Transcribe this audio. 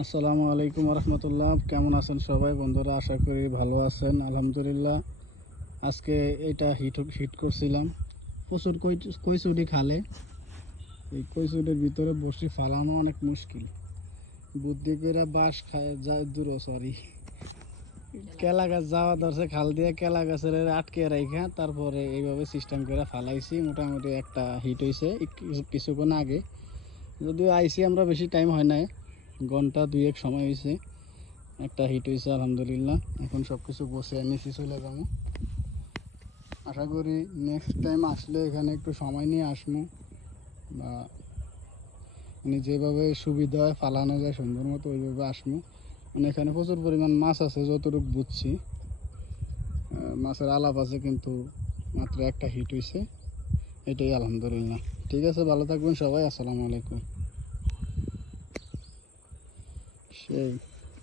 আসসালামু আলাইকুম রহমতুল্লাহ। কেমন আছেন সবাই বন্ধুরা? আশা করি ভালো আছেন। আলহামদুলিল্লাহ। আজকে এটা হিট করছিলাম প্রচুর কইচুডি খালে। এই কইচুডির ভিতরে বসি ফালানো অনেক মুশকিল। বুদ্ধি করে বাঁশ খায় যায় দূর, সরি, কেলা গাছ যাওয়া ধরছে খাল দিয়ে, কেলা গাছের আটকে রাখা, তারপরে এইভাবে সিস্টেম করে ফালাইছি। মোটামুটি একটা হিট হয়েছে কিছুক্ষণ আগে, যদিও আইসি আমরা বেশি টাইম হয় নাই, ঘন্টা দুয়েক সময় হয়েছে। একটা হিট হয়েছে আলহামদুলিল্লাহ। এখন সব কিছু বসে নিচে চলে যাবো। আশা করি নেক্সট টাইম আসলে এখানে একটু সময় নিয়ে আসবো, বা মানে যেভাবে সুবিধা হয় ফালানো যায় সুন্দর মতো ওইভাবে আসবো। মানে এখানে প্রচুর পরিমাণ মাছ আছে যতটুকু বুঝছি, মাছের আলাপ আছে, কিন্তু মাত্র একটা হিট হয়েছে, এটাই আলহামদুলিল্লাহ। ঠিক আছে, ভালো থাকবেন সবাই। আসসালামু আলাইকুম। সেই